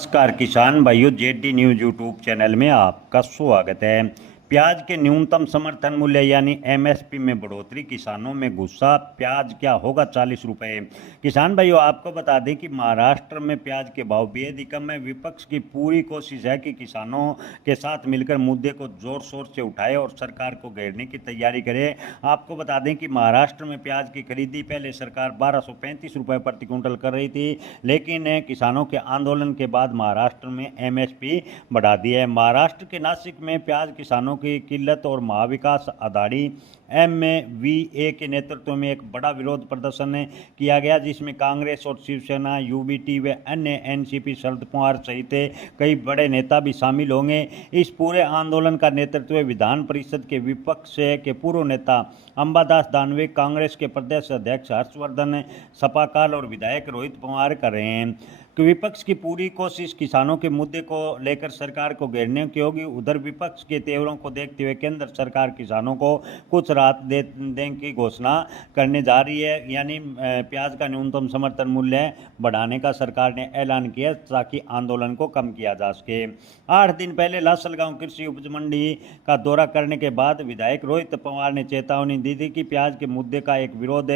नमस्कार किसान भाइयों, जेडी न्यूज यूट्यूब चैनल में आपका स्वागत है। प्याज के न्यूनतम समर्थन मूल्य यानी एमएसपी में बढ़ोतरी, किसानों में गुस्सा। प्याज क्या होगा 40 रुपए। किसान भाइयों, आपको बता दें कि महाराष्ट्र में प्याज के भाव बेहद ही कम है। विपक्ष की पूरी कोशिश है कि किसानों के साथ मिलकर मुद्दे को जोर शोर से उठाए और सरकार को घेरने की तैयारी करे। आपको बता दें कि महाराष्ट्र में प्याज की खरीदी पहले सरकार 1235 रुपये प्रति क्विंटल कर रही थी, लेकिन किसानों के आंदोलन के बाद महाराष्ट्र में एमएसपी बढ़ा दी है। महाराष्ट्र के नासिक में प्याज किसानों की किल्लत और महाविकास अघाड़ी एमवीए के नेतृत्व में एक बड़ा विरोध प्रदर्शन किया गया, जिसमें कांग्रेस और शिवसेना, यूबीटी व अन्य एनसीपी, शरद पवार सहित कई बड़े नेता भी शामिल होंगे। इस पूरे आंदोलन का नेतृत्व विधान परिषद के विपक्ष के पूर्व नेता अंबादास दानवे, कांग्रेस के प्रदेश अध्यक्ष हर्षवर्धन सपाकाल और विधायक रोहित पवार कर रहे हैं। विपक्ष की पूरी कोशिश किसानों के मुद्दे को लेकर सरकार को घेरने की होगी। उधर विपक्ष के तेवरों को देखते हुए केंद्र सरकार किसानों को कुछ राहत देने की घोषणा करने जा रही है, यानी प्याज का न्यूनतम समर्थन मूल्य बढ़ाने का सरकार ने ऐलान किया ताकि आंदोलन को कम किया जा सके। 8 दिन पहले लासलगांव कृषि उपज मंडी का दौरा करने के बाद विधायक रोहित पवार ने चेतावनी दी थी कि प्याज के मुद्दे का एक विरोध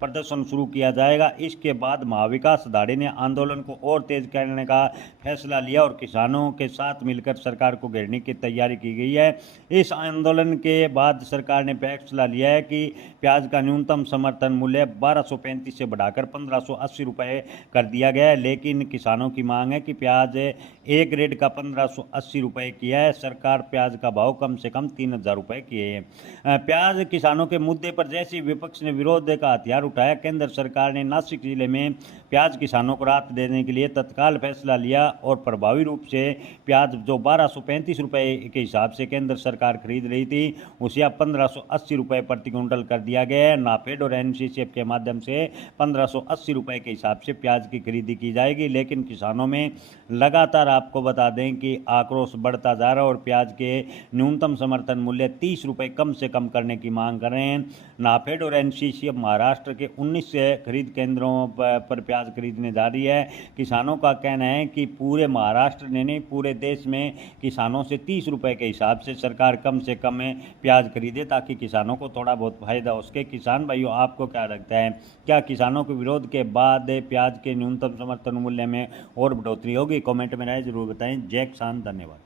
प्रदर्शन शुरू किया जाएगा। इसके बाद महाविकास अघाड़ी ने आंदोलन को और तेज करने का फैसला लिया और किसानों के साथ मिलकर सरकार को घेरने की तैयारी की गई है। इस आंदोलन के बाद सरकार ने फैसला लिया है कि प्याज का न्यूनतम समर्थन मूल्य 1235 से बढ़ाकर 1580 रुपये कर दिया गया है, लेकिन किसानों की मांग है कि प्याज ए ग्रेड का 1580 रुपये किया है। सरकार प्याज का भाव कम से कम 3000 रुपये किए हैं। प्याज किसानों के मुद्दे पर जैसे विपक्ष ने विरोध का हथियार उठाया, केंद्र सरकार ने नासिक जिले में प्याज किसानों को राहत देने के लिए तत्काल फैसला लिया और प्रभावी रूप से प्याज जो 1235 रुपये के हिसाब से केंद्र सरकार खरीद रही थी, उसे अब 1580 रुपये प्रति क्विंटल कर दिया गया है। नाफेड और एनसीसीएफ के माध्यम से 1580 रुपये के हिसाब से प्याज की खरीदी की जाएगी, लेकिन किसानों में लगातार आपको बता दें कि आक्रोश बढ़ता जा रहा है और प्याज के न्यूनतम समर्थन मूल्य 30 रुपये कम से कम करने की मांग कर रहे हैं। नाफेड और एनसीसीएफ महाराष्ट्र के 19 खरीद केंद्रों पर प्याज खरीदने जा रही है। किसानों का कहना है कि पूरे महाराष्ट्र ने नहीं, पूरे देश में किसानों से 30 रुपये के हिसाब से सरकार कम से कम प्याज खरीदे ताकि किसानों को थोड़ा बहुत फायदा हो सके। किसान भाइयों, आपको क्या लगता है, क्या किसानों के विरोध के बाद प्याज के न्यूनतम समर्थन मूल्य में और बढ़ोतरी होगी? कमेंट में राय जरूर बताएं। जय किसान, धन्यवाद।